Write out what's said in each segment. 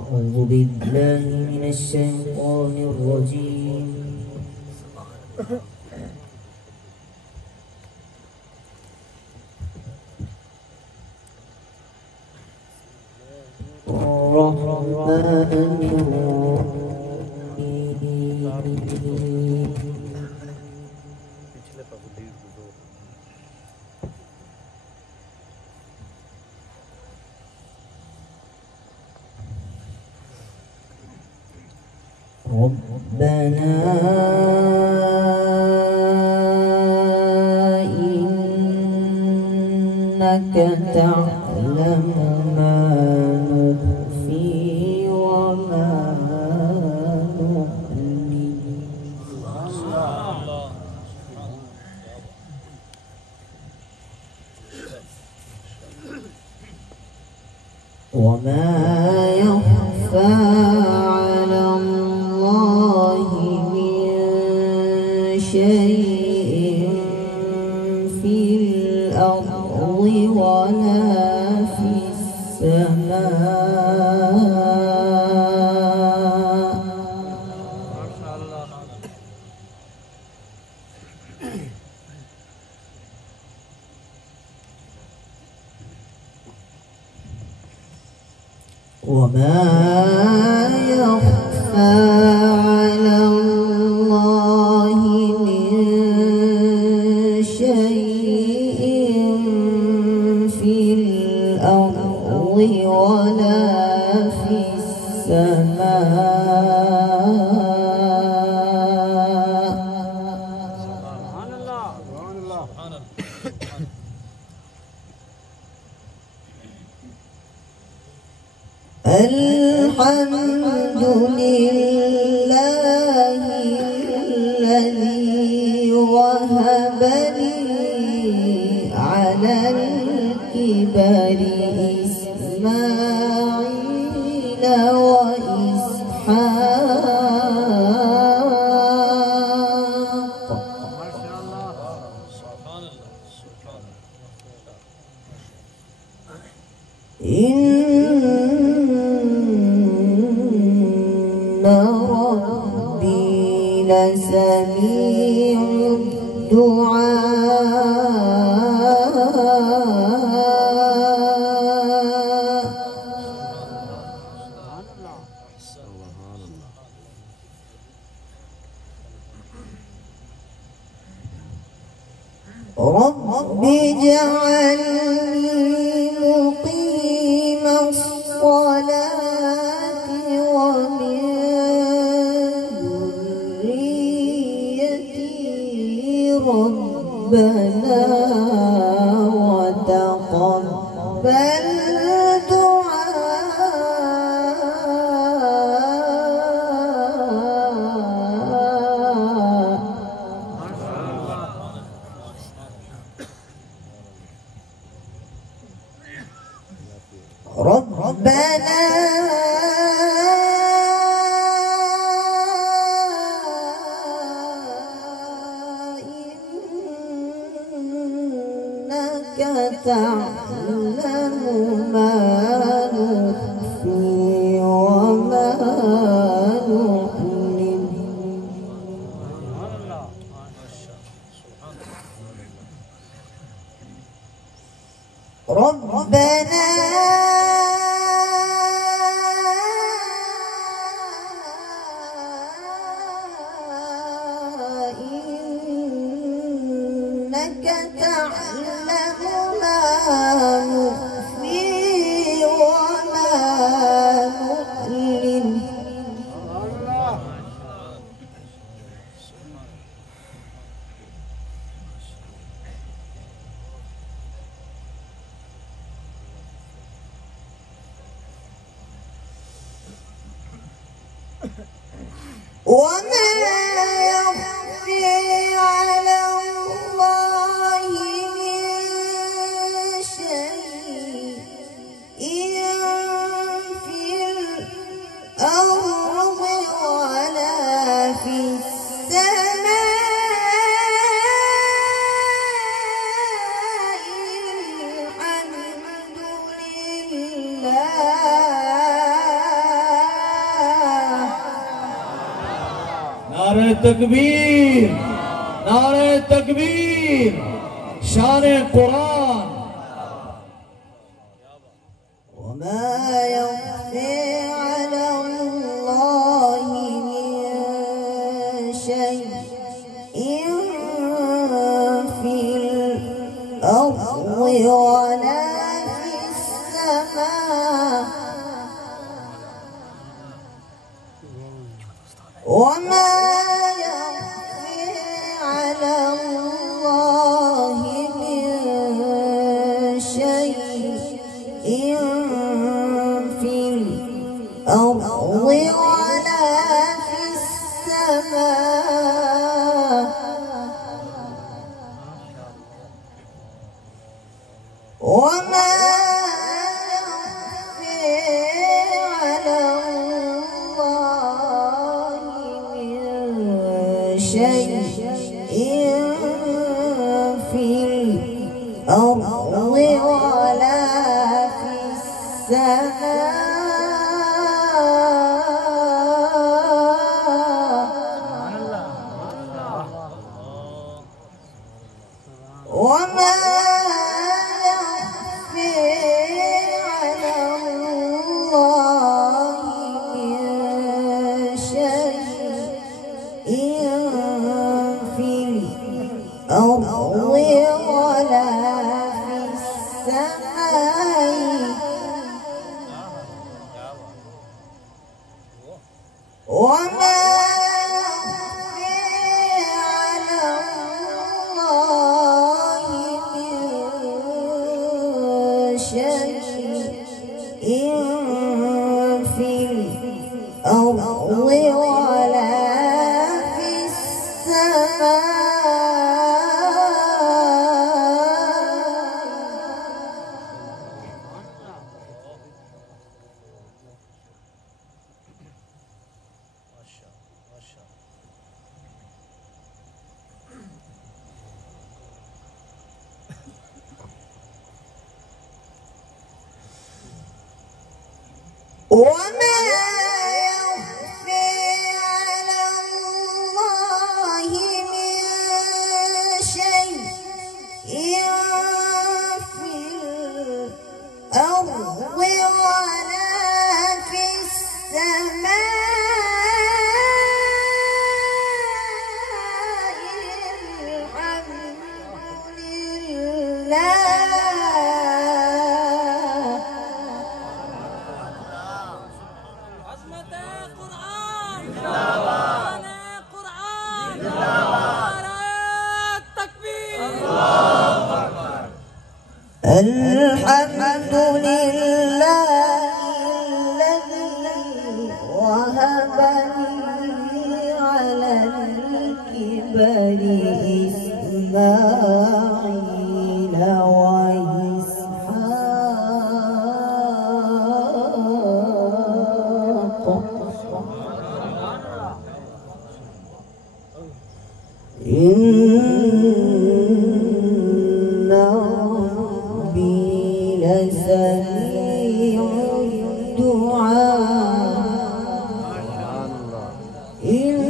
أعوذ بالله من الشيطان الرجيم. الرحمن الرحيم. ربنا إنك تعلم ما نخفي وما نعلن وما يخفى على الله من شيء في الأرض ولا في السماء. وما يخفى على الله من شيء في الأرض ولا في السماء. سبحان الله. سبحان الله. الحمد لله الذي وهب لي على الكبر إسماعيل وإسحاق. ما شاء الله. سبحان الله. سبحان الله. ربي لسميع الدعاء. رب اجعلني مقيم الصلاة ومن ذريتي ربنا وتقبل ربنا إنك تعلم ما نخفي وما نعلن. ربنا إنك تعلم ما نخفي وما نعلن. وما يخفي على الله من شيء في الأرض ولا في السماء. الحمد لله तकबीर, नारे तकबीर, शान कुरान। وما يخفي على الله من شيء في الأرض ولا في السماء وما يخفي على الله من شيء في الأرض ولا في السماء وما يخفي على الله من شيء في الأرض ولا في السماء وما يخفي على الله من شيء في الأرض ولا في السماء وما يخفي على الله من شيء في الأرض ولا في السماء وما يخفي على الله من شيء في الأرض ولا في السماء الحمد لله الحمد لله الذي وهب لي على الكبر إسماعيل وإسحاق إن ربي لسميع الدعاء إن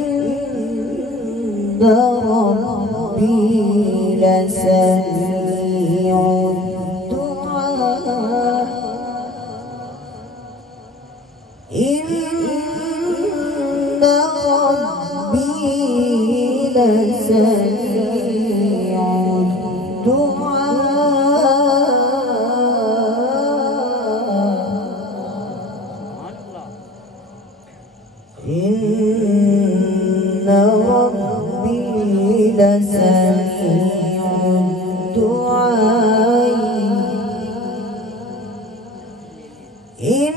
ربي لسميع الدعاء إن ربي لسميع الدعاء إن ربي لسميع الدعاء إن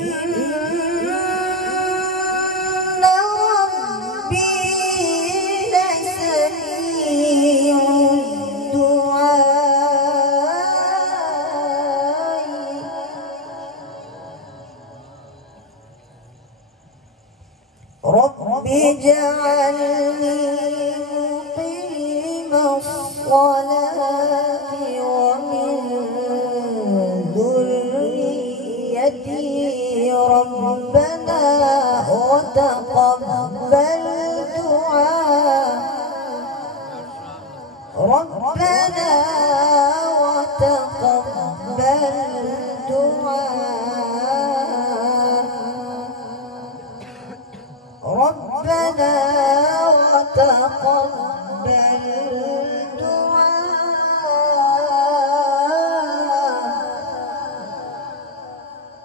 ربي لسميع الدعاء رب اجعلني مقيم الصلاة ومن ذريتي ربنا وتقبل دعاء ربنا وتقبل دعاء ربنا وتقبل دعاء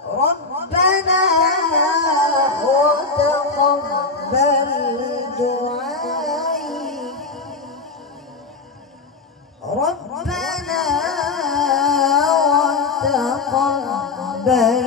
ربنا وتقبل دعائي ربنا وتقبل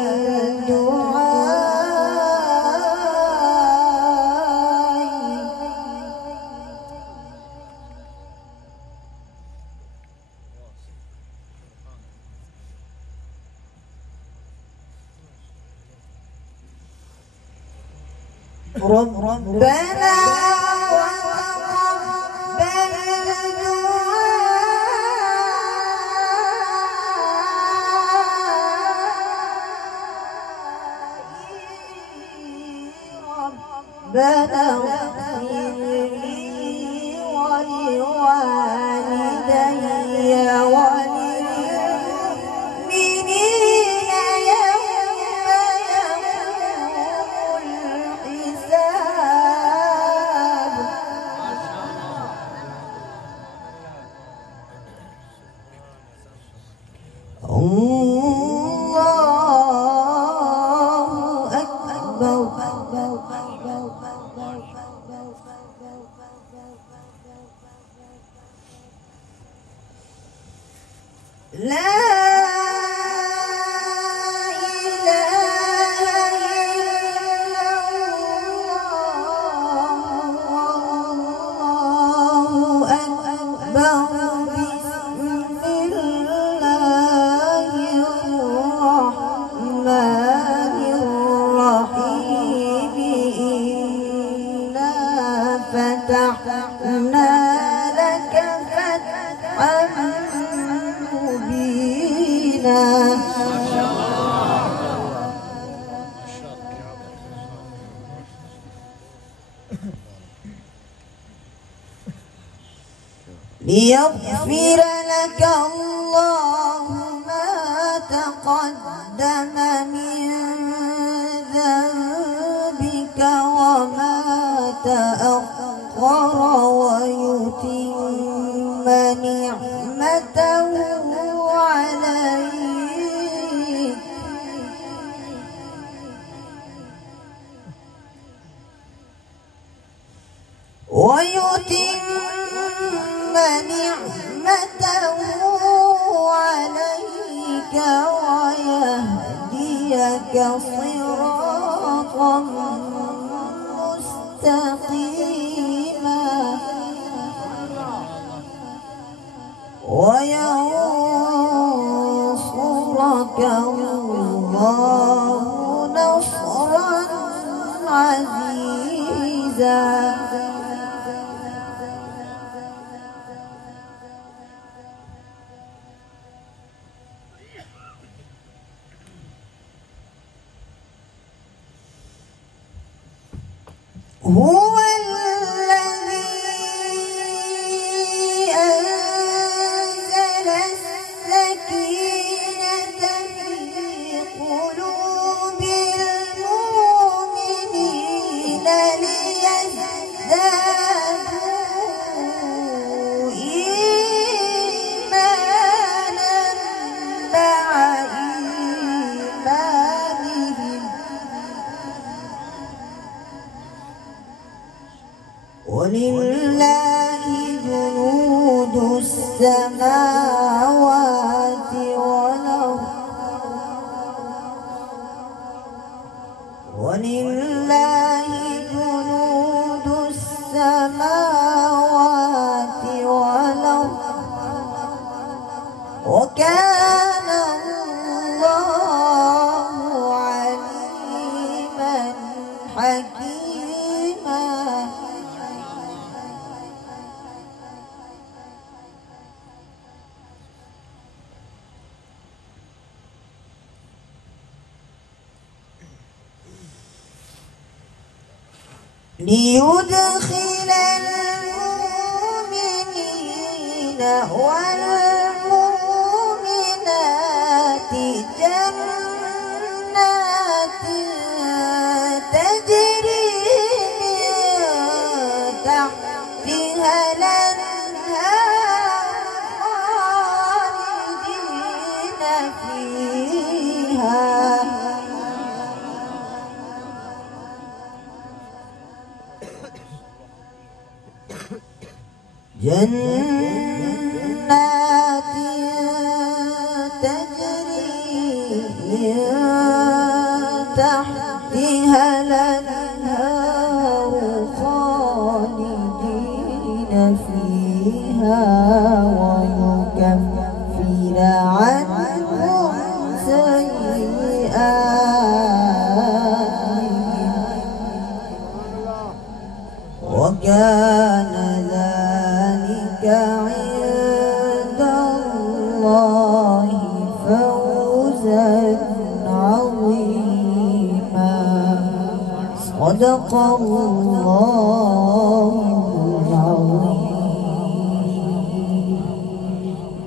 ربنا وتقبل دعائي ربنا اغفر لي ولوالدي وللمؤمنين يوم يقوم الحساب الله أكبر لا إله إلا الله أكبر بسم الله الرحمن الرحيم إنا فتحنا لك فتحا مبينا ليغفر لك الله ما تقدم من ذنبك وما تأخر ويتم نعمته عليك ويتم نعمته عليك ويهديك صراطا مستقيما وينصرك الله نصرا عزيزا هو الذي أنزل السكينة في قلوب المؤمنين ليزدادوا إيمانا مع إيمانهم ولله جنود السماوات والأرض ولله جنود السماوات والأرض وكان الله عليما حكيما ليدخل المؤمنين والمؤمنات جنات تجري من تحتها الأنهار خالدين فيها جنات تجري من تحتها الأنهار خالدين فيها ويكفر عنهم سيئاتهم وكان ذلك عند الله فوزا عظيما. صدق الله